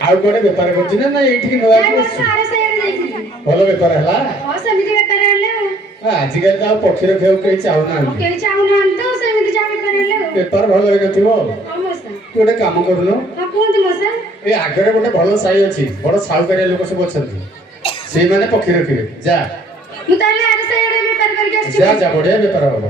ଆଉ କୋଟେ ବେପାର କରୁଛି ନା ଏଇଠିକି ନବାକୁ ଭଲ ବେପାର ହେଲା ଆଜିକାଲି ତ ଆଉ ପକ୍ଷୀ ରଖିବାକୁ କେହି ଚାହୁଁନାହାନ୍ତି ବେପାର ଭଲ ହେଇନଥିବ ତୁ ଗୋଟେ କାମ କରୁନୁ ଏ ଆଗରେ ଗୋଟେ ଭଲ ସାହି ଅଛି ବଡ ସାହୁକାରିଆ ଲୋକ ସବୁ ଅଛନ୍ତି ସେଇମାନେ ପକ୍ଷୀ ରଖିବେ ଯା ଯା ବଢିଆ ବେପାର ହବ।